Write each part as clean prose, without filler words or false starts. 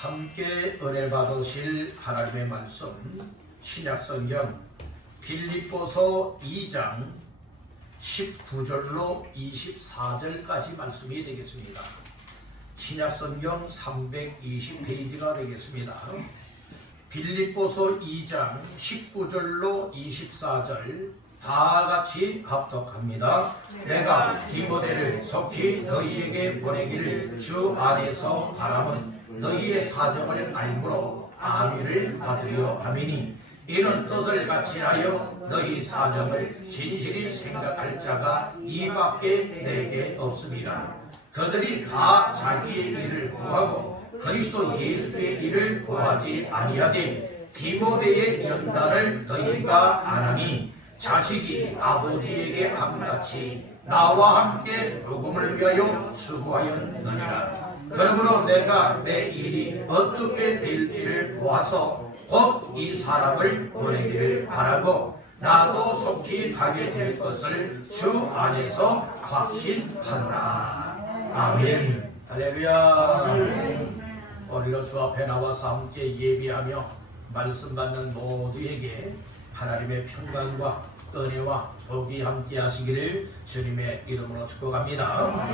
함께 은혜 받으실 하나님의 말씀 신약성경 빌립보서 2장 19절로 24절까지 말씀이 되겠습니다. 신약성경 320페이지가 되겠습니다. 빌립보서 2장 19절로 24절 다 같이 합독합니다. 내가 디모데를 속히 너희에게 보내기를 주 안에서 바람은 너희의 사정을 알므로 안위를 받으려 함이니 이런 뜻을 같이하여 너희 사정을 진실히 생각할 자가 이밖에 내게 없습니다. 그들이 다 자기의 일을 구하고 그리스도 예수의 일을 구하지 아니하되 디모데의 연단을 너희가 안하니 자식이 아버지에게 함같이 나와 함께 복음을 위하여 수고하였느니라. 그러므로 내가 내 일이 어떻게 될지를 보아서 곧 이 사람을 보내기를 바라고 나도 속히 가게 될 것을 주 안에서 확신하노라. 아멘. 할렐루야. 오늘도 주 앞에 나와서 함께 예비하며 말씀 받는 모두에게 하나님의 평강과 은혜와 복이 함께 하시기를 주님의 이름으로 축복합니다.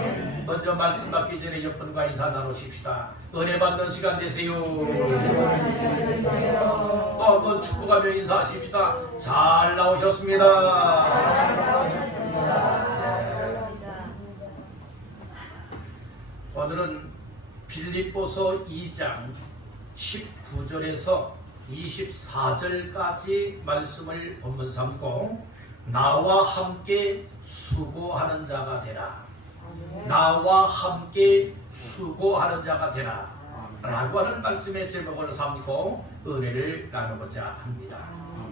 먼저 말씀 받기 전에 옆분과 인사 나누십시다. 은혜 받는 시간 되세요. 또 한번 축복하며 인사하십시다. 잘 나오셨습니다. 네. 오늘은 빌립보서 2장 19절에서 24절까지 말씀을 본문 삼고 나와 함께 수고하는 자가 되라. 나와 함께 수고하는 자가 되라 라고 하는 말씀의 제목을 삼고 은혜를 나누고자 합니다.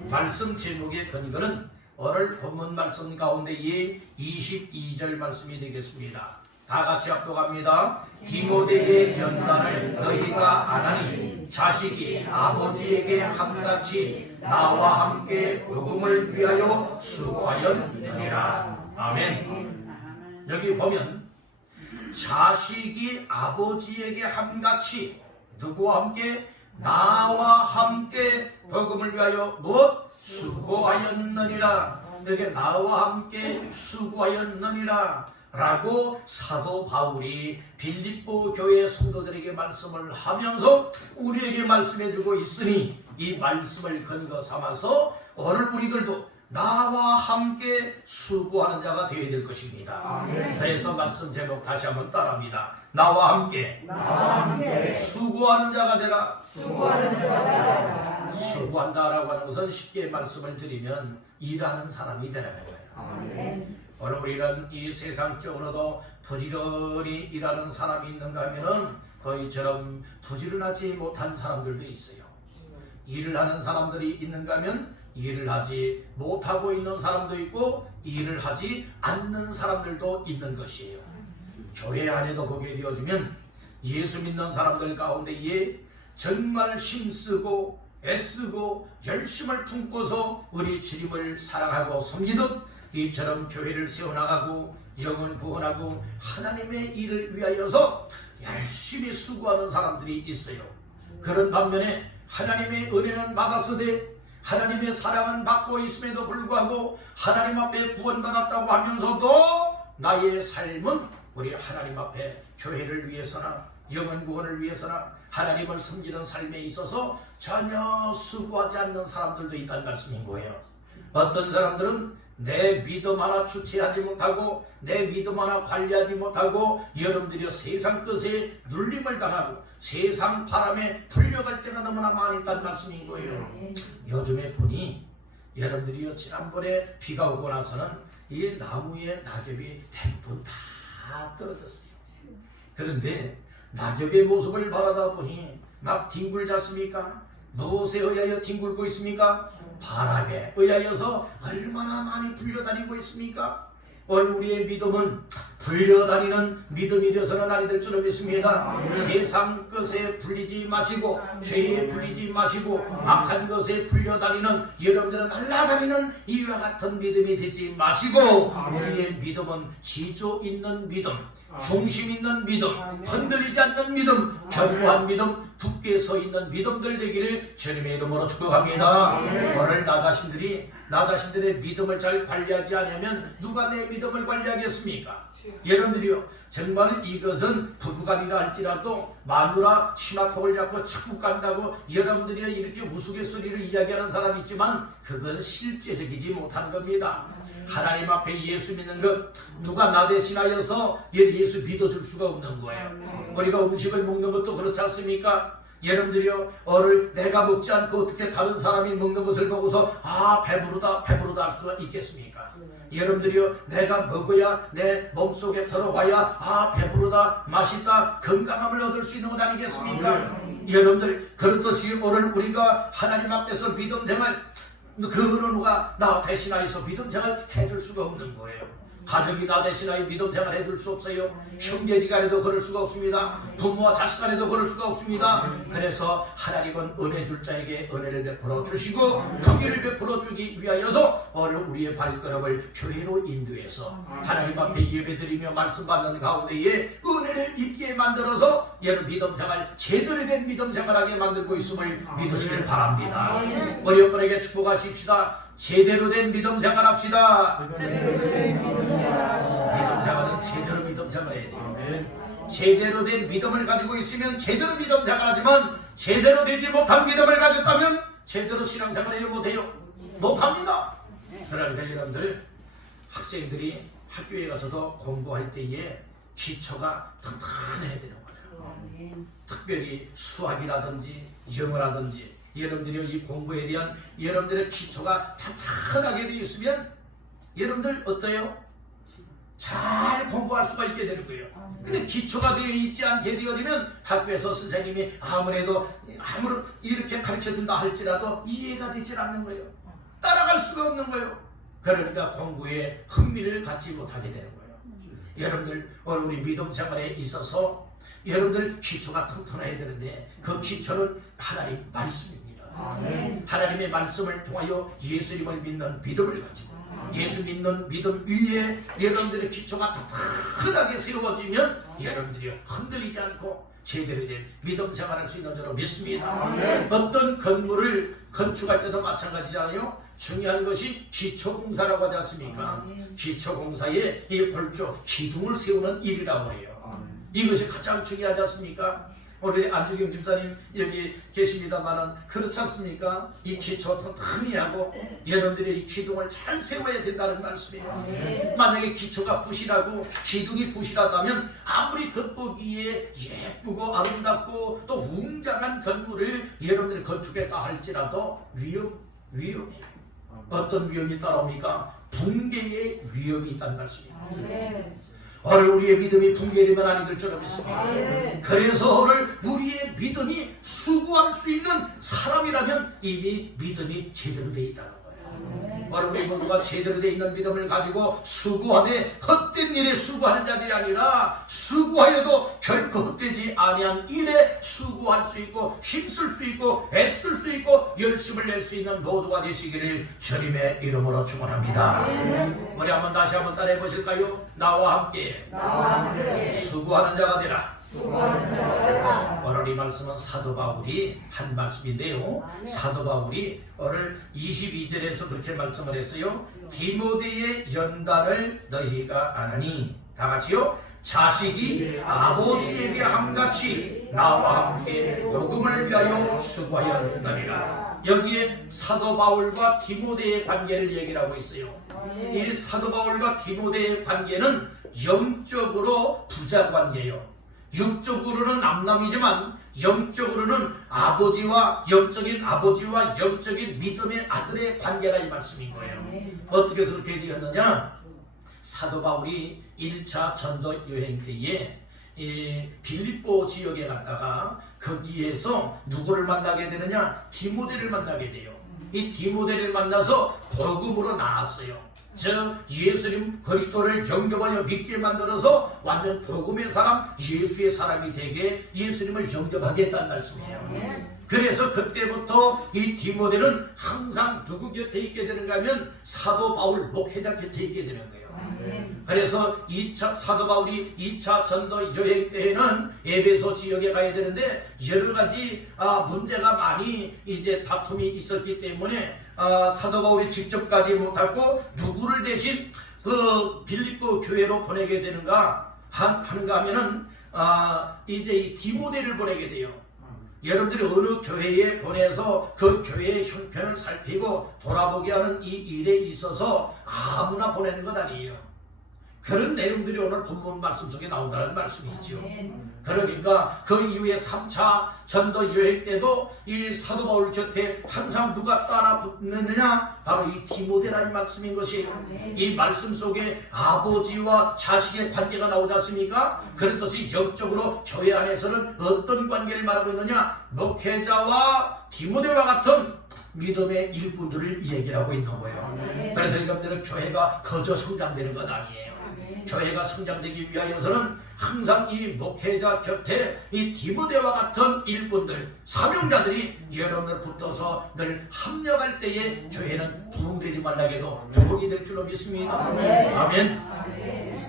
말씀 제목의 근거는 오늘 본문 말씀 가운데의 22절 말씀이 되겠습니다. 다 같이 합독합니다. 디모데의 연단을 너희가 안하니 자식이 아버지에게 함같이 나와 함께 복음을 위하여 수고하였느니라. 아멘. 여기 보면 자식이 아버지에게 함같이 누구와 함께? 나와 함께 복음을 위하여 무엇? 수고하였느니라. 여기 나와 함께 수고하였느니라 라고 사도 바울이 빌립보 교회 성도들에게 말씀을 하면서 우리에게 말씀해주고 있으니 이 말씀을 근거 삼아서 오늘 우리들도 나와 함께 수고하는 자가 되어야 될 것입니다. 아멘. 그래서 말씀 제목 다시 한번 따라합니다. 나와 함께 수고하는 자가 되라. 수고한다라고 하는 것은 쉽게 말씀을 드리면 일하는 사람이 되라는 거예요. 아멘. 오늘 우리는 이 세상적으로도 부지런히 일하는 사람이 있는가 하면은 너희처럼 부지런하지 못한 사람들도 있어요. 일을 하는 사람들이 있는가 하면 일을 하지 못하고 있는 사람도 있고 일을 하지 않는 사람들도 있는 것이에요. 교회 안에도 보게 되어주면 예수 믿는 사람들 가운데에 정말 힘쓰고 애쓰고 열심을 품고서 우리 주님을 사랑하고 섬기듯 이처럼 교회를 세워나가고 영혼 구원하고 하나님의 일을 위하여서 열심히 수고하는 사람들이 있어요. 그런 반면에 하나님의 은혜는 받았으되 하나님의 사랑은 받고 있음에도 불구하고 하나님 앞에 구원받았다고 하면서도 나의 삶은 우리 하나님 앞에 교회를 위해서나 영혼 구원을 위해서나 하나님을 섬기는 삶에 있어서 전혀 수고하지 않는 사람들도 있다는 말씀인 거예요. 어떤 사람들은 내 믿음 하나 주체하지 못하고 내 믿음 하나 관리하지 못하고 여러분들이 세상 끝에 눌림을 당하고 세상 바람에 풀려갈 때가 너무나 많이 있다는 말씀인 거예요. 요즘에 보니 여러분들이 지난번에 비가 오고 나서는 이 나무에 낙엽이 대부분 다 떨어졌어요. 그런데 낙엽의 모습을 바라다 보니 막 뒹굴지 않습니까? 무엇에 의하여 뒹굴고 있습니까? 바람에 의하여서 얼마나 많이 불려다니고 있습니까? 오늘 우리의 믿음은 불려다니는 믿음이 되어서는 아니 될 줄을 믿습니다. 세상 것에 불리지 마시고 죄에 불리지 마시고 악한 것에 불려다니는 여러분들은 날아다니는 이와 같은 믿음이 되지 마시고 우리의 믿음은 지조 있는 믿음, 중심 있는 믿음, 흔들리지 않는 믿음, 견고한 믿음, 굳게 서 있는 믿음들 되기를 주님의 이름으로 축복합니다. 오늘 나 자신들의 믿음을 잘 관리하지 않으면 누가 내 믿음을 관리하겠습니까? 여러분들이요, 정말 이것은 부부간이라 할지라도 마누라 치마통을 잡고 축복 간다고 여러분들이 이렇게 우스갯소리를 이야기하는 사람이 있지만 그건 실제적이지 못한 겁니다. 하나님 앞에 예수 믿는 것, 누가 나 대신하여서 예수 믿어줄 수가 없는 거예요. 우리가 음식을 먹는 것도 그렇지 않습니까? 여러분들이요, 내가 먹지 않고 어떻게 다른 사람이 먹는 것을 보고서 배부르다 할 수가 있겠습니까? 여러분들이요, 내가 먹어야 내 몸속에 들어가야 배부르다, 맛있다, 건강함을 얻을 수 있는 것 아니겠습니까? 여러분들, 그렇듯이 오늘 우리가 하나님 앞에서 믿음 생활, 그 누가 나 대신하여서 믿음 생활 해줄 수가 없는 거예요. 가족이 나 대신하여 믿음 생활 해줄 수 없어요. 형제지간에도 그럴 수가 없습니다. 부모와 자식간에도 그럴 수가 없습니다. 그래서 하나님은 은혜 줄 자에게 은혜를 베풀어 주시고 긍휼을 베풀어 주기 위하여서 오늘 우리의 발걸음을 교회로 인도해서 하나님 앞에 예배드리며 말씀 받는 가운데에 은혜를 입게 만들어서 여러분 믿음 생활, 제대로 된 믿음 생활하게 만들고 있음을 믿으시길 바랍니다. 우리 여러분에게 축복하십시다. 제대로 된 믿음 생활합시다. 믿음 생활은 제대로 믿음 생활해야 돼요. 제대로 된 믿음을 가지고 있으면 제대로 믿음 생활하지만 제대로 되지 못한 믿음을 가졌다면 제대로 신앙생활을 못해요. 못합니다. 그러니까 여러분들, 학생들이 학교에 가서도 공부할 때에 기초가 튼튼해야 되는 거예요. 특별히 수학이라든지 영어라든지 여러분들이 이 공부에 대한 여러분들의 기초가 탄탄하게 되어 있으면 여러분들 어때요? 잘 공부할 수가 있게 되는 거예요. 근데 기초가 되어 있지 않게 되어지면 학교에서 선생님이 아무래도 이렇게 가르쳐준다 할지라도 이해가 되질 않는 거예요. 따라갈 수가 없는 거예요. 그러니까 공부에 흥미를 갖지 못하게 되는 거예요. 여러분들 오늘 우리 믿음 생활에 있어서 여러분들 기초가 튼튼해야 되는데 그 기초는 하나님 말씀입니다. 하나님의 말씀을 통하여 예수님을 믿는 믿음을 가지고 예수 믿는 믿음 위에 여러분들의 기초가 튼튼하게 세워지면 여러분들이 흔들리지 않고 제대로 된 믿음 생활할 수 있는 줄로 믿습니다. 어떤 건물을 건축할 때도 마찬가지잖아요. 중요한 것이 기초공사라고 하지 않습니까? 기초공사에 이 골조 기둥을 세우는 일이라고 해요. 이것이 가장 중요하지 않습니까? 우리 안주경 집사님 여기 계십니다만은 그렇지 않습니까? 이 기초 튼튼히 하고 여러분들이 이 기둥을 잘 세워야 된다는 말씀이에요. 만약에 기초가 부실하고 기둥이 부실하다면 아무리 겉보기에 예쁘고 아름답고 또 웅장한 건물을 여러분들이 건축했다 할지라도 위험해요. 어떤 위험이 따라옵니까? 붕괴의 위험이 있다는 말씀입니다. 오늘 우리의 믿음이 붕괴되면 아니 될 줄 믿습니다. 그래서 오늘 우리의 믿음이 수고할 수 있는 사람이라면 이미 믿음이 제대로 되어 있다는 거예요. 오늘 우리 모두가 제대로 되어 있는 믿음을 가지고 수고하되 헛된 일에 수고하는 자들이 아니라 수고하여도 결코 헛되지 아니한 일에 수고할 수 있고 힘쓸 수 있고 애쓸 수 있고 열심을 낼 수 있는 모두가 되시기를 주님의 이름으로 축원합니다. 우리 다시 한번 따라해 보실까요? 나와 함께 수고하는 자가 되라. 오늘 이 말씀은 사도 바울이 한 말씀인데요. 사도 바울이 오늘 22절에서 그렇게 말씀을 했어요. 디모데의 연단을 너희가 아나니, 다 같이요. 자식이 아버지에게 함같이 나와 함께 복음을 위하여 수고하였느니라. 여기에 사도 바울과 디모데의 관계를 얘기를 하고 있어요. 이 사도 바울과 디모데의 관계는 영적으로 부자 관계예요. 육적으로는 남남이지만 영적으로는 영적인 아버지와 영적인 믿음의 아들의 관계가 이 말씀인 거예요. 어떻게 해서 그렇게 되었느냐? 사도 바울이 1차 전도 여행 때에 빌립보 지역에 갔다가 거기에서 누구를 만나게 되느냐? 디모데를 만나게 돼요. 이 디모데를 만나서 복음으로 나왔어요. 즉 예수님 그리스도를 영접하여 믿게 만들어서 완전 복음의 사람, 예수의 사람이 되게 예수님을 영접하겠다는 말씀이에요. 그래서 그때부터 이 디모데는 항상 누구 곁에 있게 되는가 하면 사도 바울 목회자 곁에 있게 되는 거예요. 그래서 2차 사도 바울이 2차 전도 여행 때에는 에베소 지역에 가야 되는데 여러 가지 문제가 많이 이제 다툼이 있었기 때문에 사도 바울이 직접 가지 못하고 누구를 대신 그 빌립보 교회로 보내게 되는가 한가 하면은 이제 이 디모데를 보내게 돼요. 여러분들이 어느 교회에 보내서 그 교회의 형편을 살피고 돌아보게 하는 이 일에 있어서 아무나 보내는 것 아니에요. 그런 내용들이 오늘 본문 말씀 속에 나온다는 말씀이죠. 그러니까 그 이후에 3차 전도 여행 때도 이 사도 바울 곁에 항상 누가 따라 붙느냐? 바로 이 디모데라는 말씀인 것이 이 말씀 속에 아버지와 자식의 관계가 나오지 않습니까? 그렇듯이 영적으로 교회 안에서는 어떤 관계를 말하고 있느냐? 목회자와 디모데와 같은 믿음의 일꾼들을 얘기를 하고 있는 거예요. 그래서 여러분들은 교회가 거저 성장되는 것 아니에요. 교회가 성장되기 위하여서는 항상 이 목회자 곁에 이 디모데와 같은 일꾼들, 사명자들이 여러분들 붙어서 늘 합력할 때에 교회는 부흥되지 말라게도 부흥이 될 줄로 믿습니다. 아멘.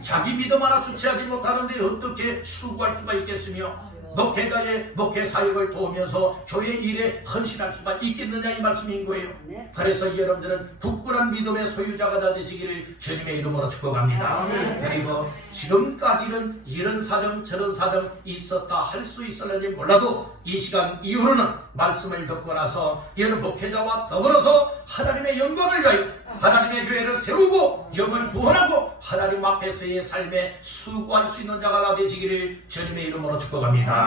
자기 믿음 하나 주체하지 못하는데 어떻게 수고할 수가 있겠으며 목회자의 목회 사역을 도우면서 교회 일에 헌신할 수가 있겠느냐 이 말씀인 거예요. 그래서 여러분들은 굳건한 믿음의 소유자가 다 되시기를 주님의 이름으로 축복합니다. 그리고 지금까지는 이런 사정 저런 사정 있었다 할 수 있었는지 몰라도 이 시간 이후로는 말씀을 듣고 나서 여러분 목회자와 더불어서 하나님의 영광을 위하여 하나님의 교회를 세우고 영을 구원하고 하나님 앞에서의 삶에 수고할 수 있는 자가 다 되시기를 주님의 이름으로 축복합니다.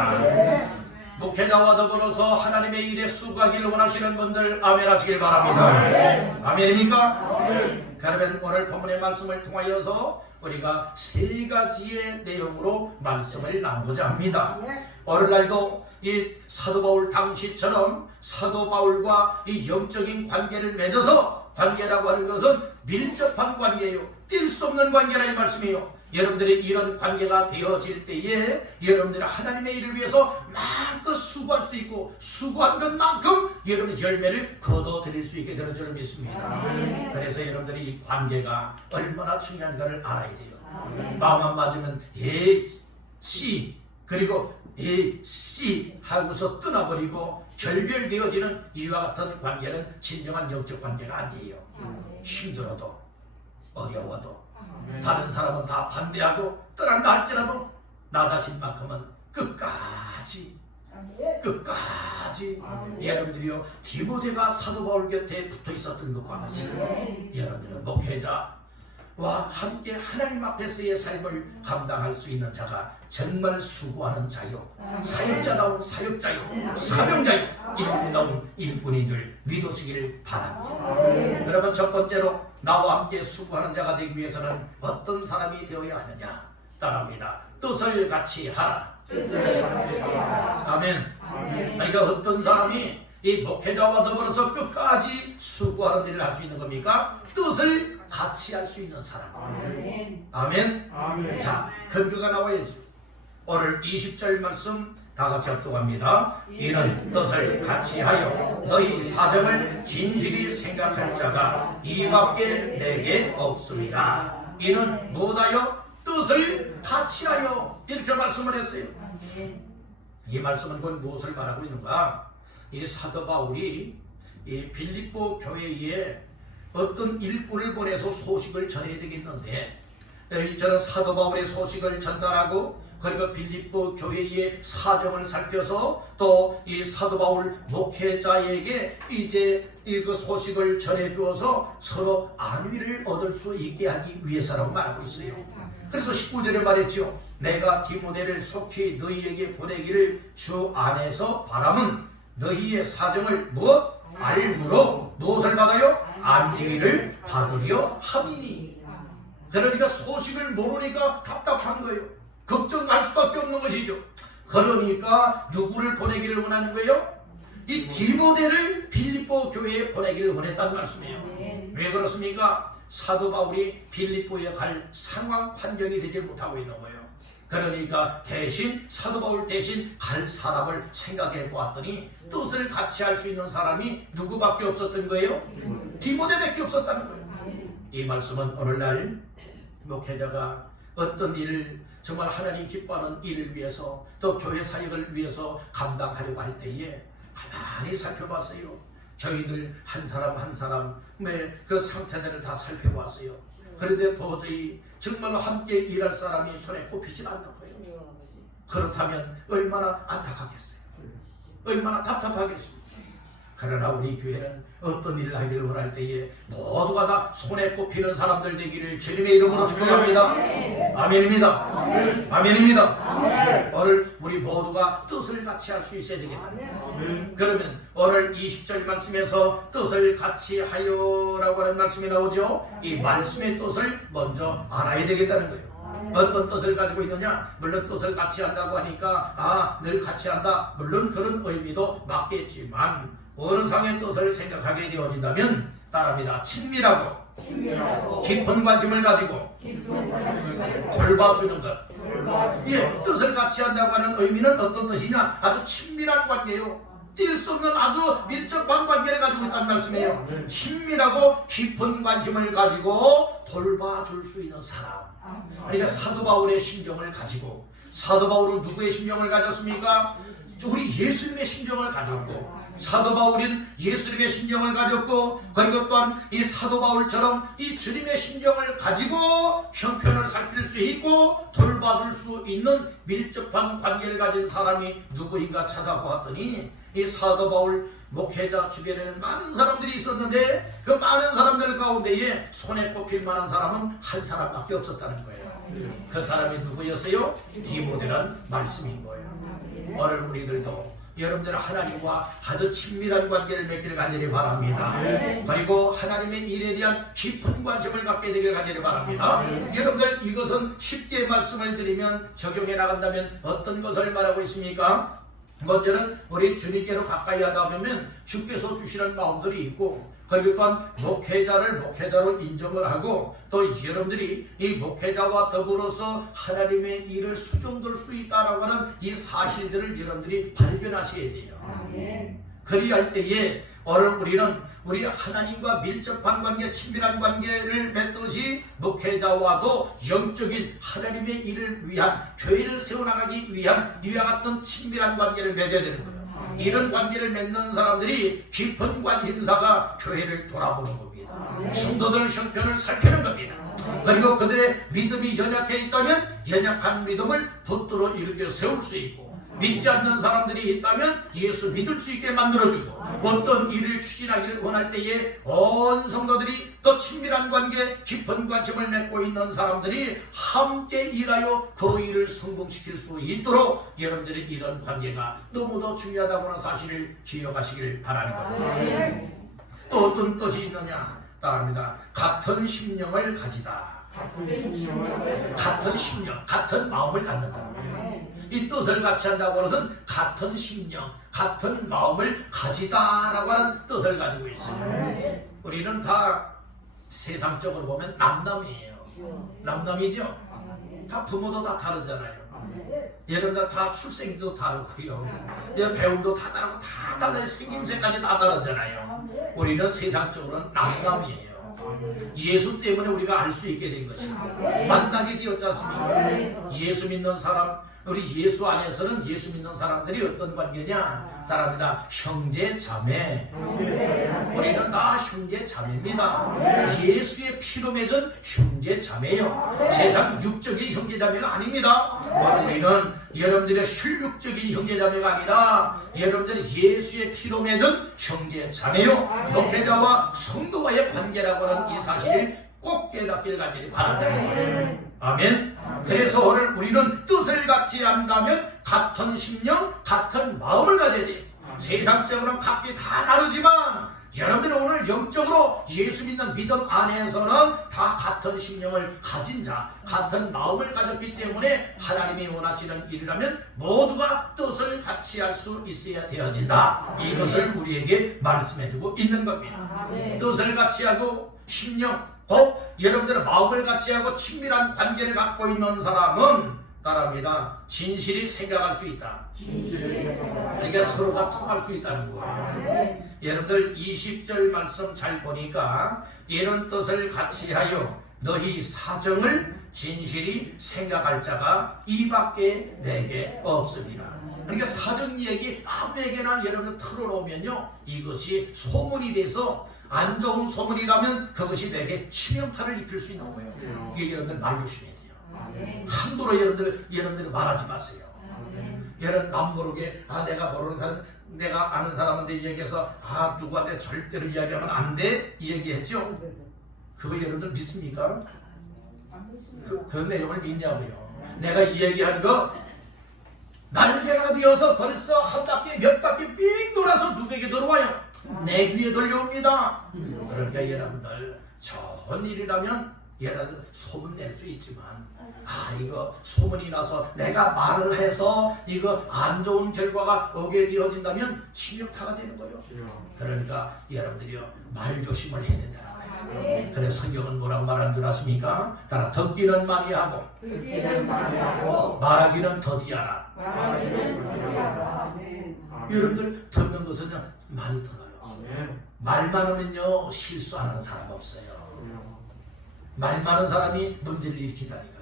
목회자와 더불어서 하나님의 일에 수고하기를 원하시는 분들 아멘 하시길 바랍니다. 아멘입니까? 그러면 오늘 본문의 말씀을 통하여서 우리가 세 가지의 내용으로 말씀을 나누고자 합니다. 오늘날도 이 사도 바울 당시처럼 사도 바울과 이 영적인 관계를 맺어서 관계라고 하는 것은 밀접한 관계예요. 뗄 수 없는 관계라 이 말씀이에요. 여러분들이 이런 관계가 되어질 때에 여러분들이 하나님의 일을 위해서 마음껏 수고할 수 있고 수고한 것만큼 여러분의 열매를 거둬들일 수 있게 되는 줄 믿습니다. 그래서 여러분들이 이 관계가 얼마나 중요한가를 알아야 돼요. 마음 안 맞으면 씨 그리고 씨 하고서 떠나버리고 결별되어지는 이와 같은 관계는 진정한 영적 관계가 아니에요. 힘들어도 어려워도 다른 사람은 다 반대하고 떠난다 할지라도 나 자신만큼은 끝까지 여러분들이요 디모데가 사도 바울 곁에 붙어 있었던 것과 같이 여러분들은 목회자와 함께 하나님 앞에서의 삶을 감당할 수 있는 자가 정말 수고하는 자요 사역자다운 사역자요 사명자요 일꾼다운 일꾼인 줄 믿으시기를 바랍니다. 여러분 첫 번째로 나와 함께 수고하는 자가 되기 위해서는 어떤 사람이 되어야 하느냐 따라합니다. 뜻을 같이 하라. 아멘. 그러니까 어떤 사람이 이 목회자와 더불어서 끝까지 수고하는 일을 할 수 있는 겁니까? 뜻을 같이 할 수 있는 사람. 아멘. 자, 근거가 나와야죠. 오늘 20절 말씀 다 같이 합독합니다. 이는 뜻을 같이 하여 너희 사정을 진실히 생각할 자가 이밖에 내게 없습니다. 이는 무엇하여? 뜻을 같이 하여 이렇게 말씀을 했어요. 이 말씀은 곧 무엇을 말하고 있는가? 이 사도 바울이 이 빌립보 교회에 어떤 일꾼을 보내서 소식을 전해야 되겠는데 이처럼 사도 바울의 소식을 전달하고 그리고 빌립보 교회의 사정을 살펴서 또 이 사도 바울 목회자에게 이제 그 소식을 전해 주어서 서로 안위를 얻을 수 있게 하기 위해서라고 말하고 있어요. 그래서 19절에 말했죠. 내가 디모데를 속히 너희에게 보내기를 주 안에서 바람은 너희의 사정을 무엇? 알므로 무엇을 받아요? 안위를 받으려 함이니. 그러니까 소식을 모르니까 답답한 거예요. 걱정할 수밖에 없는 것이죠. 그러니까 누구를 보내기를 원하는 거예요? 이 디모데를 빌립보 교회에 보내기를 원했다는 말씀이에요. 왜 그렇습니까? 사도 바울이 빌립보에 갈 상황 환경이 되지 못하고 있는 거예요. 그러니까 대신 사도 바울 대신 갈 사람을 생각해 보았더니 뜻을 같이 할 수 있는 사람이 누구밖에 없었던 거예요? 디모데밖에 없었다는 거예요. 이 말씀은 오늘날 목회자가 어떤 일을 정말 하나님 기뻐하는 일을 위해서 또 교회 사역을 위해서 감당하려고 할 때에 가만히 살펴봤어요. 저희들 한 사람 한 사람의 그 상태들을 다 살펴봤어요. 그런데 도저히 정말 함께 일할 사람이 손에 꼽히지 않는 거예요. 그렇다면 얼마나 안타깝겠어요. 얼마나 답답하겠습니까? 그러나 우리 교회는 어떤 일을 하기를 원할 때에 모두가 다 손에 꼽히는 사람들 되기를 주님의 이름으로 축복합니다. 아멘입니다. 아멘입니다. 오늘 우리 모두가 뜻을 같이 할 수 있어야 되겠다. 그러면 오늘 20절 말씀에서 뜻을 같이 하여라고 하는 말씀이 나오죠. 이 말씀의 뜻을 먼저 알아야 되겠다는 거예요. 어떤 뜻을 가지고 있느냐? 물론 뜻을 같이 한다고 하니까 늘 같이 한다, 물론 그런 의미도 맞겠지만 어느 상의 뜻을 생각하게 되어진다면 따라합니다. 친밀하고 깊은 관심을 가지고 돌봐주는 것. 예, 뜻을 같이 한다고 하는 의미는 어떤 뜻이냐? 아주 친밀한 관계예요. 뗄 수 없는 아주 밀접한 관계를 가지고 있다는 말씀이에요. 친밀하고 깊은 관심을 가지고 돌봐줄 수 있는 사람. 그러니까 사도 바울의 심정을 가지고, 사도 바울은 누구의 심정을 가졌습니까? 우리 예수님의 심정을 가졌고, 사도 바울은 예수님의 심정을 가졌고, 그리고 또한 이 사도 바울처럼 이 주님의 심정을 가지고 형편을 살필 수 있고 돌봐줄 수 있는 밀접한 관계를 가진 사람이 누구인가 찾아보았더니 이 사도 바울 목회자 주변에는 많은 사람들이 있었는데 그 많은 사람들 가운데에 손에 꼽힐 만한 사람은 한 사람밖에 없었다는 거예요. 그 사람이 누구였어요? 디모데란 말씀인 거예요. 오늘 우리들도 여러분들 하나님과 아주 친밀한 관계를 맺기를 간절히 바랍니다. 그리고 하나님의 일에 대한 깊은 관심을 갖게 되길 간절히 바랍니다. 여러분들 이것은 쉽게 말씀을 드리면 적용해 나간다면 어떤 것을 말하고 있습니까? 먼저는 우리 주님께로 가까이 하다 보면 주께서 주시는 마음들이 있고, 그리고 또한 목회자를 목회자로 인정을 하고, 또 여러분들이 이 목회자와 더불어서 하나님의 일을 수종될 수 있다라고 하는 이 사실들을 여러분들이 발견하셔야 돼요. 그리할 때에 오늘 우리는 우리 하나님과 밀접한 관계, 친밀한 관계를 맺듯이 목회자와도 영적인 하나님의 일을 위한, 교회를 세워나가기 위한 이와 같은 친밀한 관계를 맺어야 되는 거예요. 이런 관계를 맺는 사람들이 깊은 관심사가 교회를 돌아보는 겁니다. 성도들 형편을 살피는 겁니다. 그리고 그들의 믿음이 연약해 있다면 연약한 믿음을 붙들어 일으켜 세울 수 있고, 믿지 않는 사람들이 있다면 예수 믿을 수 있게 만들어주고, 어떤 일을 추진하기를 원할 때에 온 성도들이 또 친밀한 관계, 깊은 관심을 맺고 있는 사람들이 함께 일하여 그 일을 성공시킬 수 있도록 여러분들의 이런 관계가 너무도 중요하다고 하는 사실을 기억하시길 바라는 겁니다. 또 어떤 뜻이 있느냐? 따라합니다. 같은 심령을 가지다. 같은 심령, 같은 마음을 갖는다. 이 뜻을 같이 한다고 하는 것은 같은 심령, 같은 마음을 가지다라고 하는 뜻을 가지고 있어요. 우리는 다 세상적으로 보면 남남이에요. 남남이죠? 다 부모도 다 다르잖아요. 여러분들 다 출생도 다르고요. 배움도 다 다르고 다 달라요. 생김새까지 다 다르잖아요. 우리는 세상적으로는 남남이에요. 예수 때문에 우리가 알 수 있게 된 것이고 만나게 되었지 않습니까? 예수 믿는 사람, 우리 예수 안에서는 예수 믿는 사람들이 어떤 관계냐? 따라합니다. 형제 자매. 우리는 다 형제 자매입니다. 예수의 피로 맺은 형제 자매요. 세상 육적인 형제 자매가 아닙니다. 우리는 여러분들의 혈육적인 형제 자매가 아니라 여러분들이 예수의 피로 맺은 형제 자매요. 목회자와 성도와의 관계라고 하는 이 사실을 꼭 깨닫기를 간절히 바란다는 거예요. 아멘. 그래서 오늘 우리는 뜻을 같이 한다면 같은 심령, 같은 마음을 가져야 돼요. 세상적으로는 각기 다 다르지만 여러분들은 오늘 영적으로 예수 믿는 믿음 안에서는 다 같은 심령을 가진 자, 같은 마음을 가졌기 때문에 하나님이 원하시는 일이라면 모두가 뜻을 같이 할 수 있어야 되어진다. 이것을 우리에게 말씀해주고 있는 겁니다. 뜻을 같이 하고 심령, 곧 여러분들의 마음을 같이 하고 친밀한 관계를 갖고 있는 사람은 따라합니다. 진실이 생각할 수 있다. 그러니까 서로가 통할 수 있다는 거예요. 여러분들 20절 말씀 잘 보니까 이런 뜻을 같이 하여 너희 사정을 진실이 생각할 자가 이밖에 내게 없으리라. 그러니까 사정 얘기 아무에게나 여러분 털어놓으면요, 이것이 소문이 돼서 안 좋은 소문이라면 그것이 내게 치명타를 입힐 수 있는 거예요. 이게 여러분들 말 조심해야 돼요. 함부로 여러분들 말하지 마세요. 여러분 남 모르게 내가 모르는 사람, 내가 아는 사람한테 얘기해서 누구한테 절대로 이야기하면 안 돼 이 얘기했죠. 그거 여러분들 믿습니까? 그 내용을 믿냐고요. 내가 이 얘기한 거 날개가 되어서 벌써 한 바퀴 몇 바퀴 삥 돌아서 누구에게 들어와요? 내 귀에 들려옵니다. 그러니까 여러분들 좋은 일이라면 여러분 소문 낼 수 있지만 이거 소문이 나서 내가 말을 해서 이거 안 좋은 결과가 오게 되어진다면 치명타가 되는 거예요. 그러니까 여러분들이요, 말 조심을 해야 된다는 거예요. 그래서 성경은 뭐라고 말하는 줄 아십니까? 따라 듣기는 많이 하고 말하기는 더디하라. 여러분들 듣는 것은 많이 들어요. 말 많으면요 실수하는 사람 없어요. 말 많은 사람이 문제를 일으킨다니까요.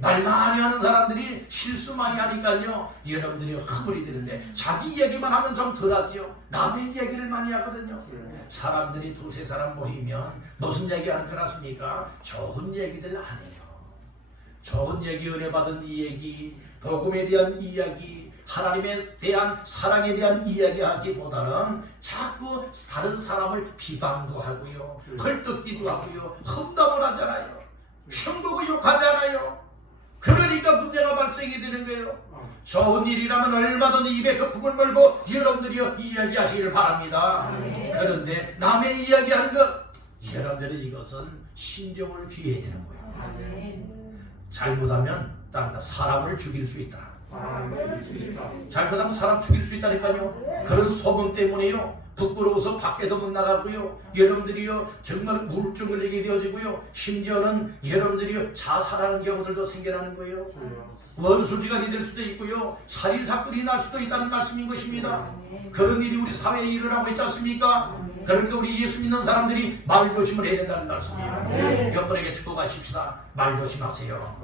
말 많이 하는 사람들이 실수 많이 하니까요, 여러분들이 허물이 되는데 자기 얘기만 하면 좀 덜하지요. 남의 얘기를 많이 하거든요. 사람들이 두세 사람 모이면 무슨 얘기하는 줄 아십니까? 좋은 얘기들 안 해요. 좋은 얘기, 은혜 받은 이야기, 복음에 대한 이야기, 하나님에 대한 사랑에 대한 이야기하기보다는 자꾸 다른 사람을 비방도 하고요, 헐뜯기도 하고요, 험담을 하잖아요. 흉보고 욕하잖아요. 그러니까 문제가 발생이 되는 거예요. 좋은 일이라면 얼마든지 입에 거품을 물고 여러분들이 이야기하시길 바랍니다. 그런데 남의 이야기하는 것, 여러분들이 이것은 신정을 기해야 되는 거예요. 잘못하면 사람을 죽일 수 있다. 잘못하면 사람 죽일 수 있다니까요. 그런 소문 때문에요, 부끄러워서 밖에도 못 나가고요, 여러분들이요 정말 우울증을 내게 되어지고요, 심지어는 여러분들이요 자살하는 경우들도 생겨나는 거예요. 원수지간이 될 수도 있고요, 살인사건이 날 수도 있다는 말씀인 것입니다. 그런 일이 우리 사회에 일어나고 있지 않습니까? 그러니까 우리 예수 믿는 사람들이 말 조심을 해야 된다는 말씀이에요. 몇 분에게 축복하십시다. 말 조심하세요.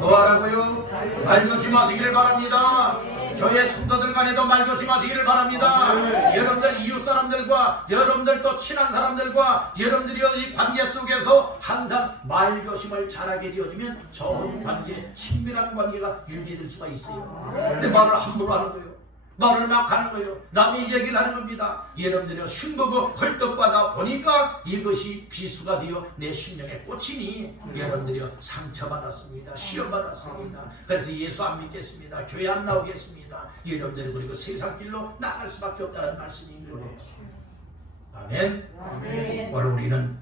뭐 하라고요? 말 조심하시기를 바랍니다. 저의 성도들 간에도 말 조심하시기를 바랍니다. 여러분들 이웃 사람들과 여러분들 또 친한 사람들과 여러분들이 이 관계 속에서 항상 말 조심을 잘하게 되어지면 좋은 관계, 친밀한 관계가 유지될 수가 있어요. 근데 말을 함부로 하는 거예요. 말을 막 하는 거예요. 남의 얘기를 하는 겁니다. 여러분들이 흉보고 헐떡받아 보니까 이것이 비수가 되어 내 심령에 꽂히니 여러분들이 상처받았습니다. 시험받았습니다. 그래서 예수 안 믿겠습니다. 교회 안 나오겠습니다. 여러분들이 그리고 세상 길로 나갈 수밖에 없다는 말씀인 거예요. 아멘. 오늘 우리는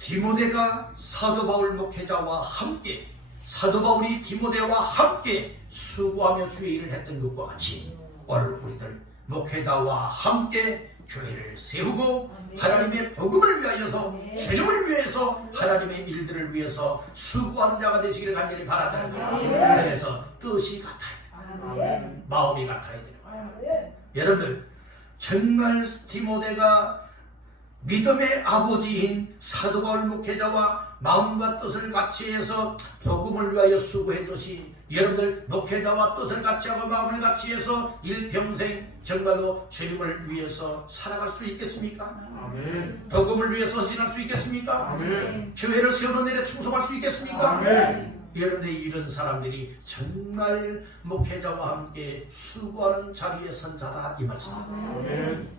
디모데가 사도 바울 목회자와 함께, 사도 바울이 디모데와 함께 수고하며 주의 일을 했던 것과 같이 오늘 우리들 목회자와 함께 교회를 세우고 하나님의 복음을 위하여서, 주님을 위해서, 하나님의 일들을 위해서 수고하는 자가 되시기를 간절히 바란다는 거예요. 그래서 뜻이 같아야 돼요. 마음이 같아야 되는 거예요. 여러분들 정말 디모데가 믿음의 아버지인 사도 바울 목회자와 마음과 뜻을 같이 해서 복음을 위하여 수고했듯이 여러분들 목회자와 뜻을 같이 하고 마음을 같이 해서 일평생 정말로 주님을 위해서 살아갈 수 있겠습니까? 아멘. 복음을 위해서 헌신할 수 있겠습니까? 아멘. 교회를 세우는 일에 충성할 수 있겠습니까? 아멘. 여러분들 이런 사람들이 정말 목회자와 함께 수고하는 자리에 선 자다 이 말씀입니다.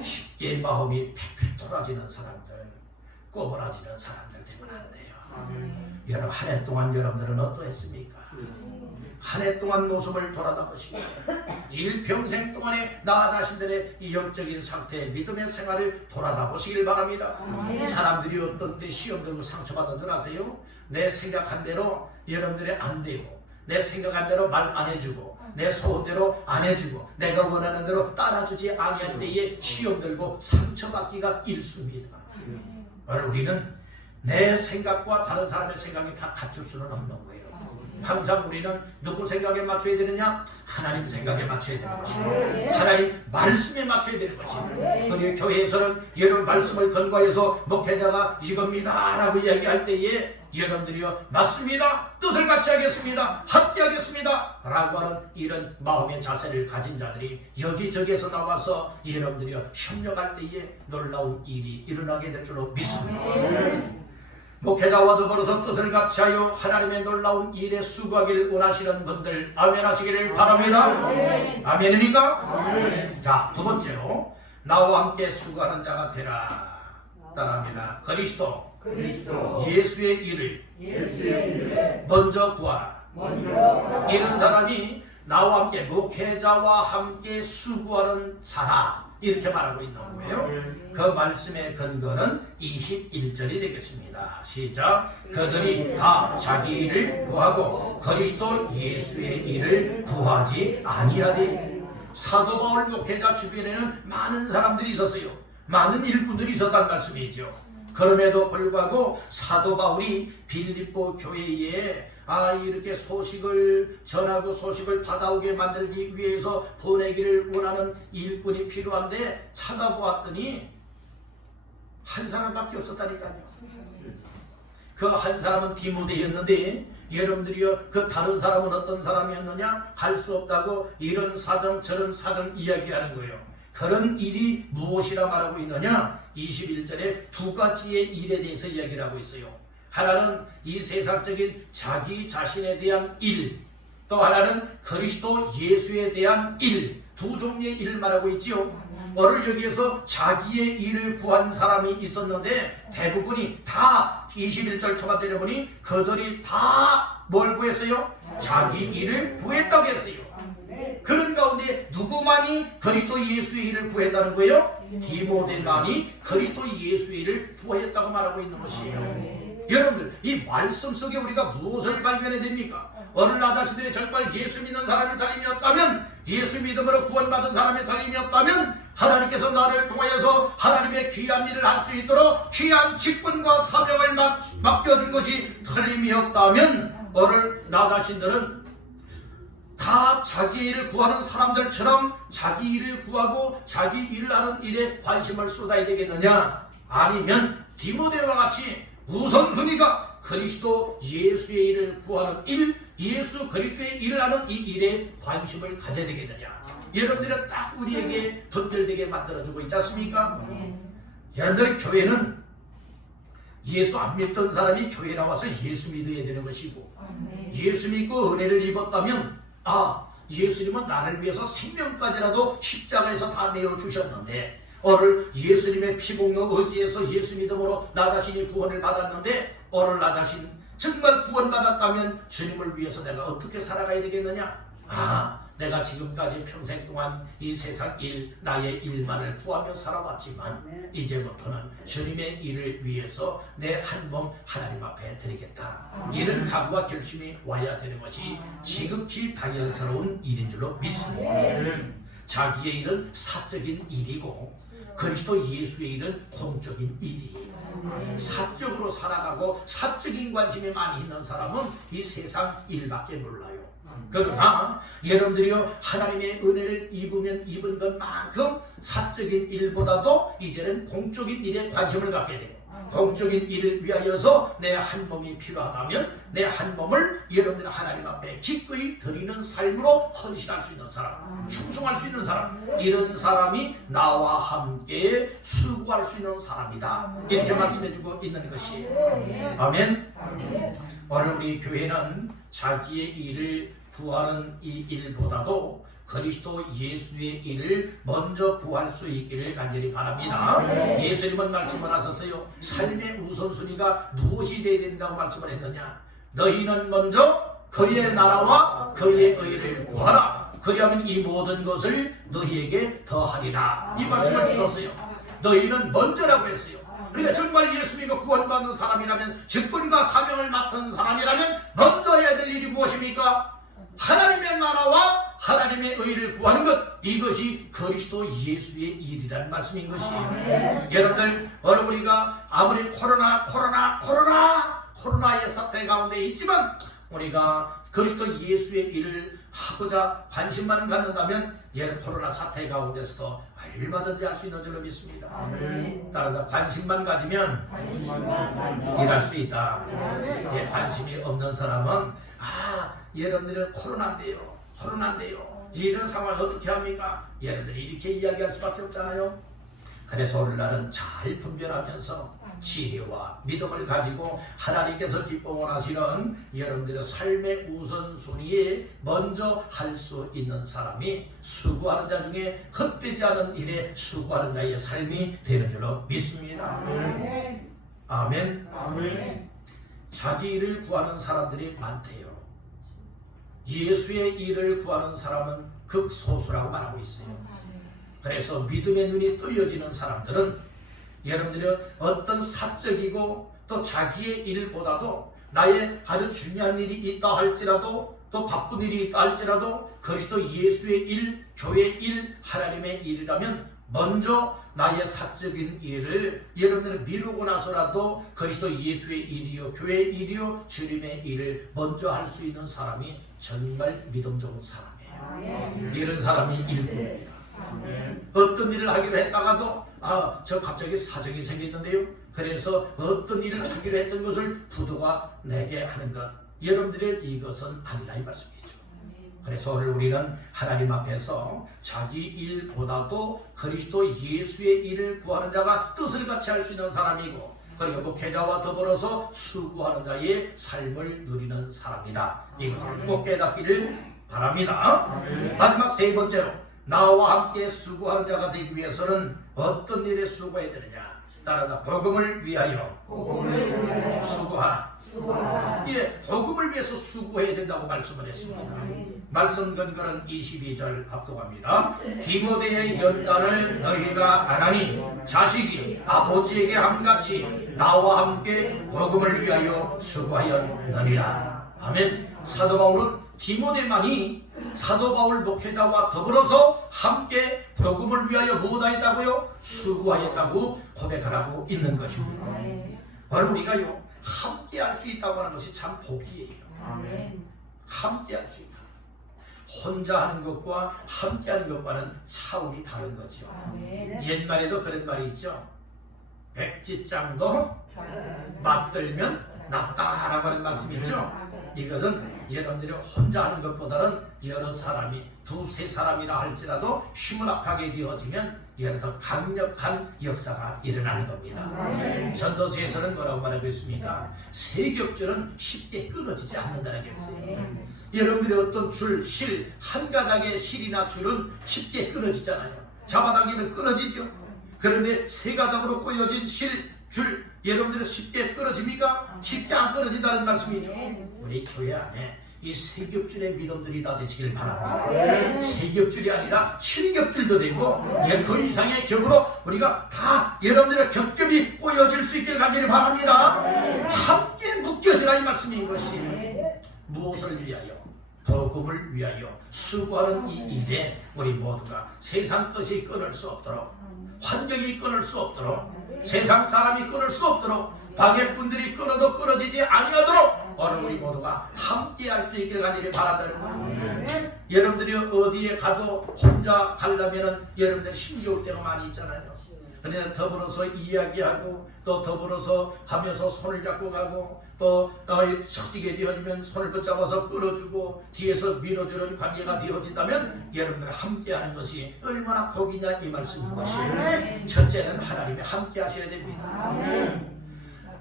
쉽게 마음이 팩팩 돌아지는 사람들, 꼬부라지는 사람들 되면 안 돼요. 여러분 한 해 동안 여러분들은 어떠했습니까? 한 해 동안 모습을 돌아다 보시고 일평생 동안에 나 자신들의 이 영적인 상태, 믿음의 생활을 돌아다 보시길 바랍니다. 사람들이 어떤 때 시험 들고 상처받는 줄 아세요? 내 생각한 대로 여러분들이 안 되고, 내 생각한 대로 말 안 해주고, 내 소원대로 안 해주고, 내가 원하는 대로 따라주지 아니할 때에 시험 들고 상처받기가 일수입니다. 우리는 내 생각과 다른 사람의 생각이 다 같을 수는 없는 거예요. 항상 우리는 누구 생각에 맞춰야 되느냐? 하나님 생각에 맞춰야 되는 것입니다. 하나님 말씀에 맞춰야 되는 것입니다. 우리 교회에서는 여러분 말씀을 근거해서 목회자가 이겁니다 라고 이야기할 때에 여러분들이요, 맞습니다, 뜻을 같이 하겠습니다, 함께 하겠습니다 라고 하는 이런 마음의 자세를 가진 자들이 여기저기에서 나와서 여러분들이요, 협력할 때에 놀라운 일이 일어나게 될 줄로 믿습니다. 목회자와 더불어서 뜻을 같이 하여 하나님의 놀라운 일에 수고하기를 원하시는 분들 아멘 하시기를 바랍니다. 아멘입니까? 자, 두 번째로 나와 함께 수고하는 자가 되라. 따라합니다. 그리스도 예수의 일을 먼저 구하라. 이런 사람이 나와 함께 목회자와 함께 수고하는 자라 이렇게 말하고 있는 거예요. 그 말씀의 근거는 21절이 되겠습니다. 시작. 그들이 다 자기 일을 구하고 그리스도 예수의 일을 구하지 아니하되. 사도 바울 목회자 주변에는 많은 사람들이 있었어요. 많은 일꾼들이 있었다는 말씀이죠. 그럼에도 불구하고 사도 바울이 빌립보 교회에 이렇게 소식을 전하고 소식을 받아오게 만들기 위해서 보내기를 원하는 일꾼이 필요한데 찾아보았더니 한 사람밖에 없었다니까요. 그 한 사람은 디모데였는데 여러분들이요, 그 다른 사람은 어떤 사람이었느냐? 갈 수 없다고 이런 사정 저런 사정 이야기하는 거예요. 그런 일이 무엇이라 말하고 있느냐? 21절에 두 가지의 일에 대해서 이야기를 하고 있어요. 하나는 이 세상적인 자기 자신에 대한 일, 또 하나는 그리스도 예수에 대한 일, 두 종류의 일을 말하고 있지요. 오늘 여기에서 자기의 일을 구한 사람이 있었는데 대부분이 다 21절 초반절에 보니 그들이 다 뭘 구했어요? 자기 일을 구했다고 했어요. 그런 가운데 누구만이 그리스도 예수의 일을 구했다는 거예요? 디모데만이 그리스도 예수의 일을 구했다고 말하고 있는 것이에요. 여러분들, 이 말씀 속에 우리가 무엇을 발견해야 됩니까? 오늘 나 자신들이 정말 예수 믿는 사람이 달림이었다면, 예수 믿음으로 구원받은 사람의 달림이었다면 하나님께서 나를 통하여서 하나님의 귀한 일을 할 수 있도록 귀한 직분과 사명을 맡겨준 것이 달림이었다면 오늘 나 자신들은 다 자기 일을 구하는 사람들처럼 자기 일을 구하고 자기 일을 하는 일에 관심을 쏟아야 되겠느냐? 아니면 디모데와 같이 우선순위가 그리스도 예수의 일을 구하는 일, 예수 그리스도의 일을 하는 이 일에 관심을 가져야 되겠느냐? 여러분들은 딱 우리에게 분별되게 만들어주고 있지 않습니까? 여러분들의 교회는 예수 안 믿던 사람이 교회 나와서 예수 믿어야 되는 것이고, 예수 믿고 은혜를 입었다면 예수님은 나를 위해서 생명까지라도 십자가에서 다 내어주셨는데 오늘 예수님의 피복는 의지에서 예수 믿음으로 나 자신이 구원을 받았는데 오늘 나 자신 정말 구원받았다면 주님을 위해서 내가 어떻게 살아가야 되겠느냐? 내가 지금까지 평생 동안 이 세상 일, 나의 일만을 구하며 살아왔지만 이제부터는 주님의 일을 위해서 내 한 몸 하나님 앞에 드리겠다. 이런 각오와 결심이 와야 되는 것이 지극히 당연스러운 일인 줄로 믿습니다. 자기의 일은 사적인 일이고 그리스도 예수의 일은 공적인 일이에요. 사적으로 살아가고 사적인 관심이 많이 있는 사람은 이 세상 일밖에 몰라요. 그러나 여러분들이요, 하나님의 은혜를 입은 것만큼 사적인 일보다도 이제는 공적인 일에 관심을 갖게 돼요. 공적인 일을 위하여서 내 한 몸이 필요하다면 내 한 몸을 여러분들 하나님 앞에 기꺼이 드리는 삶으로 헌신할 수 있는 사람, 충성할 수 있는 사람, 이런 사람이 나와 함께 수고할 수 있는 사람이다. 이렇게 말씀해주고 있는 것이에요. 아멘. 오늘 우리 교회는 자기의 일을 구하는 이 일보다도 그리스도 예수의 일을 먼저 구할 수 있기를 간절히 바랍니다. 예수님은 말씀을 하셨어요. 삶의 우선순위가 무엇이 되어야 된다고 말씀을 했느냐? 너희는 먼저 그의 나라와 그의 의를 구하라. 그리하면 이 모든 것을 너희에게 더하리라. 이 말씀을 주셨어요. 너희는 먼저라고 했어요. 그러니까 정말 예수 믿고 구원받는 사람이라면, 직분과 사명을 맡은 사람이라면 먼저 해야 될 일이 무엇입니까? 하나님의 나라와 하나님의 의를 구하는 것, 이것이 그리스도 예수의 일이라는 말씀인 것이에요. 여러분들, 오늘 우리가 아무리 코로나의 사태 가운데 있지만 우리가 그리스도 예수의 일을 하고자 관심만 갖는다면 예를 코로나 사태 가운데서도 얼마든지 할 수 있는 줄로 믿습니다. 따라서 관심만 가지면 일할 수 있다. 예, 관심이 없는 사람은 여러분들은 코로나인데요. 이런 상황 어떻게 합니까? 여러분들이 이렇게 이야기할 수밖에 없잖아요. 그래서 오늘날은 잘 분별하면서 지혜와 믿음을 가지고 하나님께서 기뻐 원하시는 여러분들의 삶의 우선순위에 먼저 할 수 있는 사람이 수고하는 자 중에 헛되지 않은 일에 수고하는 자의 삶이 되는 줄로 믿습니다. 아멘. 자기 일을 구하는 사람들이 많대요. 예수의 일을 구하는 사람은 극소수라고 말하고 있어요. 그래서 믿음의 눈이 뜨여지는 사람들은 여러분들이 어떤 사적이고 또 자기의 일보다도 나의 아주 중요한 일이 있다 할지라도 또 바쁜 일이 있다 할지라도 그리스도 예수의 일, 교회의 일, 하나님의 일이라면 먼저 나의 사적인 일을 여러분들은 미루고 나서라도 그리스도 예수의 일이요, 교회의 일이요, 주님의 일을 먼저 할 수 있는 사람이 정말 믿음 좋은 사람이에요. 이런 사람이 일꾼입니다. 어떤 일을 하기로 했다가도 저 갑자기 사정이 생겼는데요. 그래서 어떤 일을 하기로 했던 것을 부도가 내게 하는 것, 여러분들의 이것은 아니라 이 말씀이죠. 그래서 오늘 우리는 하나님 앞에서 자기 일보다도 그리스도 예수의 일을 구하는 자가 뜻을 같이 할 수 있는 사람이고, 그리고 목회자와 더불어서 수고하는 자의 삶을 누리는 사람이다. 이것을 꼭 깨닫기를 바랍니다. 마지막 세 번째로, 나와 함께 수고하는 자가 되기 위해서는 어떤 일에 수고해야 되느냐? 따라서 복음을 위하여 수고하라. 예, 복음을 위해서 수고해야 된다고 말씀을 했습니다. 말씀 근거는 22절 합독합니다. 디모데의 연단을 너희가 안 하니 자식이 아버지에게 함같이 나와 함께 복음을 위하여 수고하였느니라. 아멘. 사도 바울은 디모데만이 사도 바울 목회자와 더불어서 함께 복음을 위하여 무엇하였다고요? 수고하였다고 고백하라고 있는 것입니다. 바로 우리가요 함께 할 수 있다고 하는 것이 참 복이에요. 함께 할 수 있다. 혼자 하는 것과 함께 하는 것과는 차원이 다른 거죠. 옛말에도 그런 말이 있죠. 백지장도 맞들면 낫다라고 하는 말씀이 있죠. 이것은 여러분들이 혼자 하는 것보다는 여러 사람이 두세 사람이라 할지라도 힘을 합하게 되어지면 여러 더 강력한 역사가 일어나는 겁니다. 전도서에서는 뭐라고 말하고 있습니까? 세 겹줄은 쉽게 끊어지지 않는다는 게 있어요. 여러분들이 어떤 줄, 실, 한 가닥의 실이나 줄은 쉽게 끊어지잖아요. 잡아당기면 끊어지죠. 그런데 세 가닥으로 꼬여진 실, 줄, 여러분들은 쉽게 끊어집니까? 쉽게 안 끊어진다는 말씀이죠. 우리 교회 안에 이 세 겹줄의 믿음들이 다 되시길 바랍니다. 세 겹줄이 아니라 7겹줄도 되고 그 이상의 격으로 우리가 다 여러분들의 겹겹이 꼬여질 수 있길 간절히 바랍니다. 함께 묶여지라 이 말씀인 것이 무엇을 위하여? 복음을 위하여 수고하는 이 일에 우리 모두가 세상 것이 끊을 수 없도록, 환경이 끊을 수 없도록, 세상 사람이 끊을 수 없도록, 방해꾼들이 끊어도 끊어지지 아니하도록 오늘 우리 모두가 함께 할 수 있기를 간절히 바란다는 거예요. 여러분들이 어디에 가도 혼자 가려면은 여러분들 힘겨울 때가 많이 있잖아요. 그런데 더불어서 이야기하고 또 더불어서 가면서 손을 잡고 가고 또 척지게 되어지면 손을 붙잡아서 끌어주고 뒤에서 밀어주는 관계가 되어진다면 여러분들 함께하는 것이 얼마나 복이냐 이 말씀인 것이에요. 첫째는 하나님이 함께 하셔야 됩니다.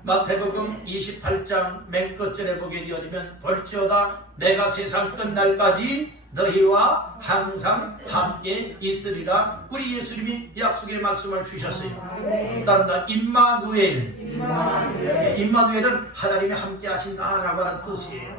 마태복음 28장 맨 끝절에 보게 되어지면 볼지어다 내가 세상 끝날까지 너희와 항상 함께 있으리라. 우리 예수님이 약속의 말씀을 주셨어요. 따른다 임마누엘은 하나님이 함께 하신다라고 하는 뜻이에요.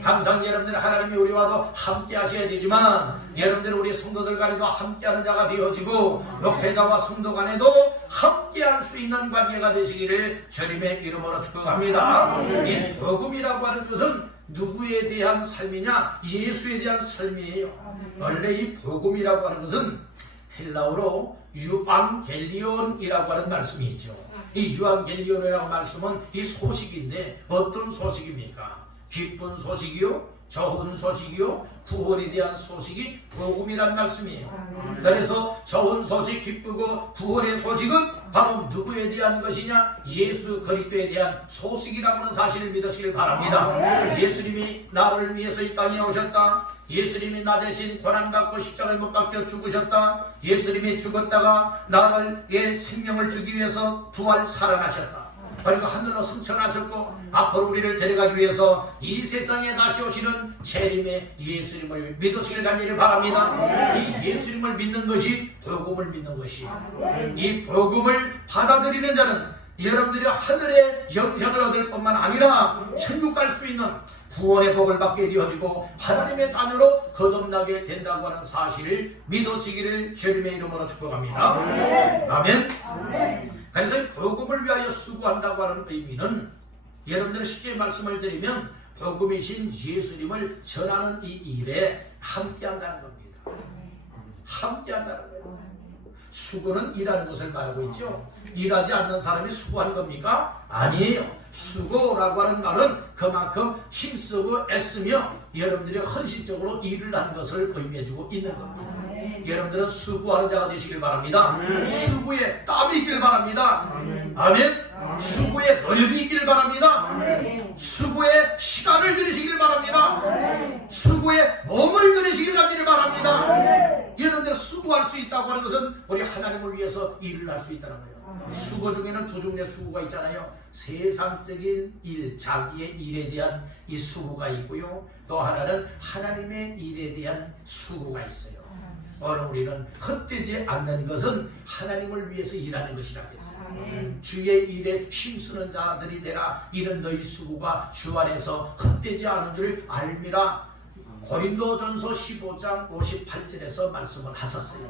항상 여러분들 하나님이 우리와도 함께 하셔야 되지만 여러분들 우리 성도들 간에도 함께하는 자가 되어지고 목회자와 성도 간에도 함께할 수 있는 관계가 되시기를 주님의 이름으로 축복합니다. 이 복음이라고 하는 것은 누구에 대한 삶이냐? 예수에 대한 삶이에요. 원래 이 복음이라고 하는 것은 헬라어로 유앙겔리온이라고 하는 말씀이 있죠. 이 유앙겔리온이라고 말씀은 이 소식인데 어떤 소식입니까? 기쁜 소식이요? 좋은 소식이요 구원에 대한 소식이 복음이란 말씀이에요. 그래서 좋은 소식 기쁘고 구원의 소식은 바로 누구에 대한 것이냐? 예수 그리스도에 대한 소식이라고 하는 사실을 믿으시길 바랍니다. 예수님이 나를 위해서 이 땅에 오셨다. 예수님이 나 대신 고난받고 십자가에 못 박혀 죽으셨다. 예수님이 죽었다가 나를 생명을 주기 위해서 부활 살아나셨다. 그리고 하늘로 승천하셨고 앞으로 우리를 데려가기 위해서 이 세상에 다시 오시는 재림의 예수님을 믿으시길 간절히 바랍니다. 이 예수님을 믿는 것이 복음을 믿는 것이에요. 이 복음을 받아들이는 자는 여러분들이 하늘의 영생을 얻을 뿐만 아니라 천국 갈 수 있는 구원의 복을 받게 되어지고 하나님의 자녀로 거듭나게 된다고 하는 사실을 믿으시기를 주님의 이름으로 축복합니다. 아멘. 그래서 복음을 위하여 수고한다고 하는 의미는 여러분들 쉽게 말씀을 드리면 복음이신 예수님을 전하는 이 일에 함께한다는 겁니다. 함께한다는 거예요. 수고는 일하는 것을 말하고 있죠. 일하지 않는 사람이 수고한 겁니까? 아니에요. 수고라고 하는 말은 그만큼 힘쓰고 애쓰며 여러분들이 헌신적으로 일을 하는 것을 의미해주고 있는 겁니다. 여러분들은 수고하는 자가 되시길 바랍니다. 수고에 땀이 있길 바랍니다. 아멘. 수고에 노력이 있길 바랍니다. 수고에 시간을 들이시길 바랍니다. 수고에 몸을 들이시길 바랍니다. 여러분들 수고할 수 있다고 하는 것은 우리 하나님을 위해서 일을 할 수 있다는 거예요. 수고 중에는 두 종류의 수고가 있잖아요. 세상적인 일, 자기의 일에 대한 이 수고가 있고요. 또 하나는 하나님의 일에 대한 수고가 있어요. 오늘 우리는 헛되지 않는 것은 하나님을 위해서 일하는 것이라고 했어요. 주의 일에 힘쓰는 자들이 되라. 이는 너희 수고가 주 안에서 헛되지 않은 줄 알미라. 고린도전서 15장 58절에서 말씀을 하셨어요.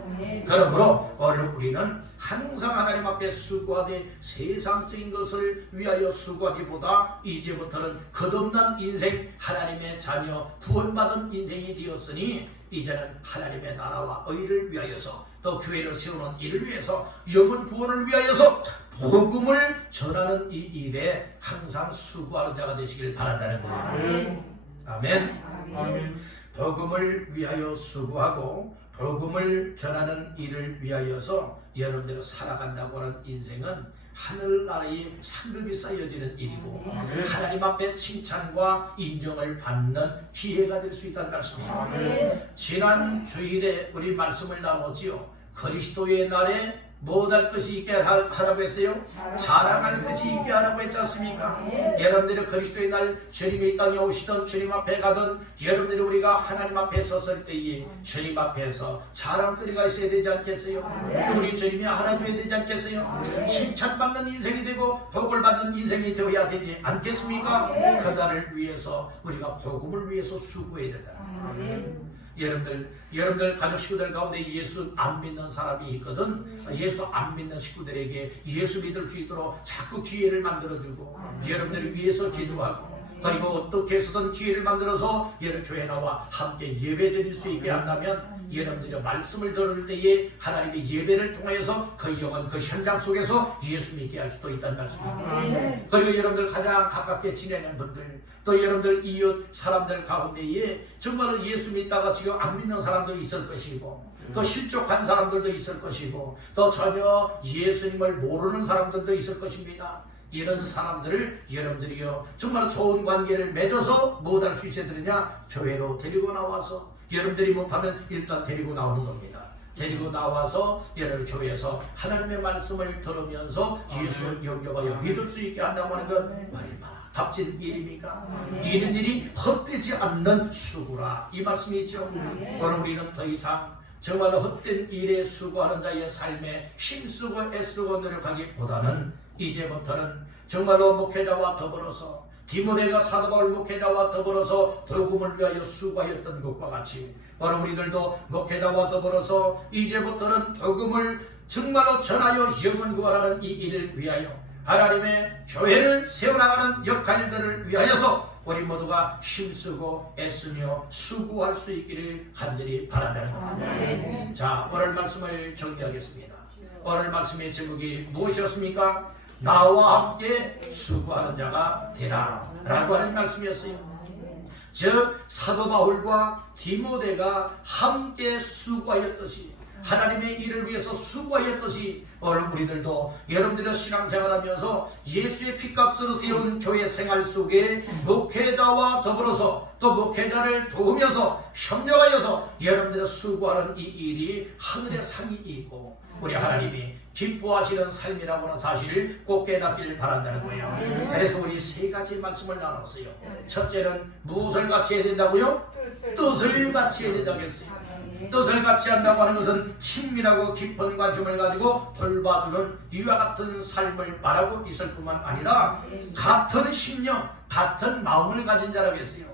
그러므로 오늘 우리는 항상 하나님 앞에 수고하되 세상적인 것을 위하여 수고하기보다 이제부터는 거듭난 인생, 하나님의 자녀, 구원받은 인생이 되었으니 이제는 하나님의 나라와 의를 위하여서 또 교회를 세우는 일을 위해서 영혼 구원을 위하여서 복음을 전하는 이 일에 항상 수고하는 자가 되시길 바란다는 거예요. 아멘. 복음을 위하여 수고하고 복음을 전하는 일을 위하여서 여러분들이 살아간다고 하는 인생은 하늘나라의 상급이 쌓여지는 일이고 하나님 앞에 칭찬과 인정을 받는 기회가 될 수 있다는 말씀이에요. 지난 주일에 우리 말씀을 나누었지요. 그리스도의 날에 뭐할 것이 있게 하라고 했어요? 자랑할 것이 있게 하라고 했지 않습니까? 여러분들이 그리스도의 날 주님이 이 땅에 오시던 주님 앞에 가던 여러분들이 우리가 하나님 앞에 섰을 때에 주님 앞에서 자랑거리가 있어야 되지 않겠어요? 우리 주님이 알아줘야 되지 않겠어요? 칭찬받는 인생이 되고 복을 받는 인생이 되어야 되지 않겠습니까? 그날을 위해서 우리가 복음을 위해서 수고해야 된다. 여러분들 가족 식구들 가운데 예수 안 믿는 사람이 있거든. 예수 안 믿는 식구들에게 예수 믿을 수 있도록 자꾸 기회를 만들어주고 여러분들을 위해서 기도하고 그리고 어떻게 해서든 기회를 만들어서 여러분 교회 나와 함께 예배 드릴 수 있게 한다면 여러분들이 말씀을 들을 때에 하나님의 예배를 통해서 그 영혼 그 현장 속에서 예수 믿게 할 수도 있다는 말씀입니다. 그리고 여러분들 가장 가깝게 지내는 분들 또 여러분들 이웃 사람들 가운데에 정말로 예수 믿다가 지금 안 믿는 사람도 있을 것이고 또 실족한 사람들도 있을 것이고 또 전혀 예수님을 모르는 사람들도 있을 것입니다. 이런 사람들을 여러분들이요 정말 좋은 관계를 맺어서 뭐 할 수 있어야 되느냐? 교회로 데리고 나와서 여러분들이 못하면 일단 데리고 나오는 겁니다. 데리고 나와서 여러분 교회에서 하나님의 말씀을 들으면서 예수를 영접하여 믿을 수 있게 한다고 하는 건 얼마나 값진 일입니까? 이런 일이 헛되지 않는 수고라 이 말씀이죠. 오늘 우리는 더 이상 정말로 헛된 일에 수고하는 자의 삶에 힘쓰고 애쓰고 노력하기보다는 이제부터는 정말로 목회자와 더불어서 디모데가 사도 바울 목회자와 더불어서 복음을 위하여 수고하였던 것과 같이 바로 우리들도 목회자와 더불어서 이제부터는 복음을 정말로 전하여 영혼 구원하는 이 일을 위하여 하나님의 교회를 세워나가는 역할들을 위하여서 우리 모두가 힘쓰고 애쓰며 수고할 수 있기를 간절히 바란다는 겁니다. 자, 오늘 말씀을 정리하겠습니다. 오늘 말씀의 제목이 무엇이었습니까? 나와 함께 수고하는 자가 되라 라고 하는 말씀이었어요. 즉 사도 바울과 디모데가 함께 수고하였듯이 하나님의 일을 위해서 수고하였듯이 오늘 우리들도 여러분들의 신앙생활하면서 예수의 피값으로 세운 교회 생활 속에 목회자와 더불어서 또 목회자를 도우면서 협력하여서 여러분들의 수고하는 이 일이 하늘의 상이 있고 우리 하나님이 기뻐하시는 삶이라고 하는 사실을 꼭 깨닫기를 바란다는 거예요. 그래서 우리 세 가지 말씀을 나눴어요. 첫째는 무엇을 같이 해야 된다고요? 뜻을 같이 해야 된다고 했어요. 뜻을 같이 한다고 하는 것은 친밀하고 깊은 관심을 가지고 돌봐주는 이와 같은 삶을 말하고 있을 뿐만 아니라 같은 심령, 같은 마음을 가진 자라고 했어요.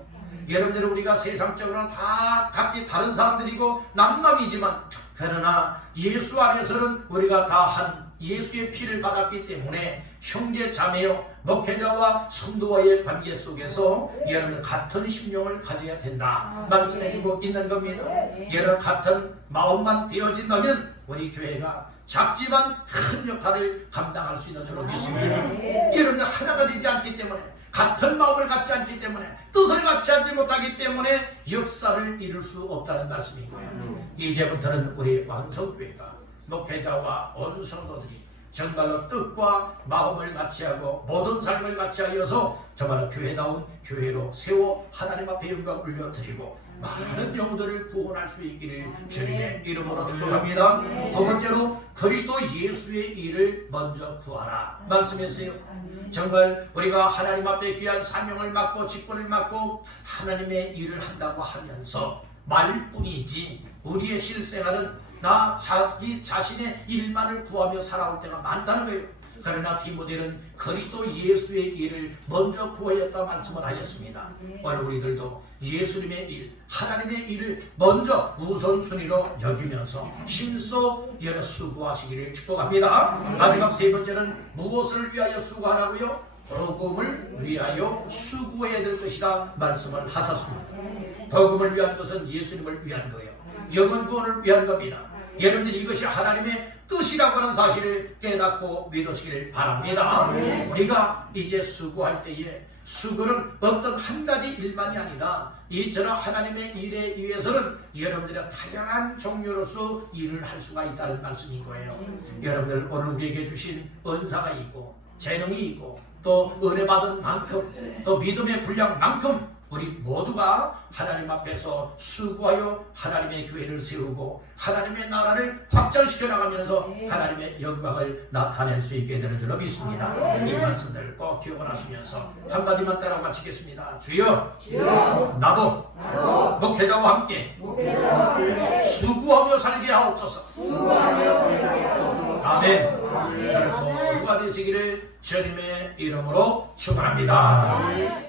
여러분들 우리가 세상적으로는 다 각기 다른 사람들이고 남남이지만 그러나 예수 안에서는 우리가 다 한 예수의 피를 받았기 때문에 형제 자매요 목회자와 성도와의 관계 속에서 여러분 같은 심령을 가져야 된다 말씀해주고 있는 겁니다. 여러분 같은 마음만 되어진다면 우리 교회가 작지만 큰 역할을 감당할 수 있는 줄로 믿습니다. 여러분들 하나가 되지 않기 때문에 같은 마음을 갖지 않기 때문에 뜻을 같이 하지 못하기 때문에 역사를 이룰 수 없다는 말씀인 거예요. 이제부터는 우리 왕성교회가 목회자와 온 성도들이 정말로 뜻과 마음을 같이 하고 모든 삶을 같이 하여서 정말로 교회다운 교회로 세워 하나님 앞에 영광 올려드리고 많은 영혼들을 구원할 수 있기를 주님의 이름으로 축복합니다. 두 번째로 그리스도 예수의 일을 먼저 구하라 말씀했어요. 정말 우리가 하나님 앞에 귀한 사명을 맡고 직분을 맡고 하나님의 일을 한다고 하면서 말뿐이지 우리의 실생활은 나 자기 자신의 일만을 구하며 살아올 때가 많다는 거예요. 그러나 디모데는 그리스도 예수의 일을 먼저 구하였다 말씀을 하셨습니다. 오늘 우리들도 예수님의 일, 하나님의 일을 먼저 우선순위로 여기면서 힘써 여러 수고하시기를 축복합니다. 마지막 세 번째는 무엇을 위하여 수고하라고요? 복음을 위하여 수고해야 될 것이다 말씀을 하셨습니다. 복음을 위한 것은 예수님을 위한 거예요. 영혼 구원을 위한 겁니다. 여러분들이 이것이 하나님의 뜻이라고 하는 사실을 깨닫고 믿으시기를 바랍니다. 우리가 이제 수고할 때에 수고는 어떤 한 가지 일만이 아니라 이처럼 하나님의 일에 의해서는 여러분들의 다양한 종류로서 일을 할 수가 있다는 말씀인 거예요. 여러분들 오늘 우리에게 주신 은사가 있고 재능이 있고 또 은혜 받은 만큼 또 믿음의 분량만큼 우리 모두가 하나님 앞에서 수고하여 하나님의 교회를 세우고 하나님의 나라를 확장시켜 나가면서 하나님의 영광을 나타낼 수 있게 되는 줄로 믿습니다. 이 말씀들 꼭 기억을 하시면서 한마디만 따라 마치겠습니다. 주여, 나도 목회자와 함께 수고하며 살게 하옵소서. 아멘. 여러분 모두가 되시기를 주님의 이름으로 축원합니다.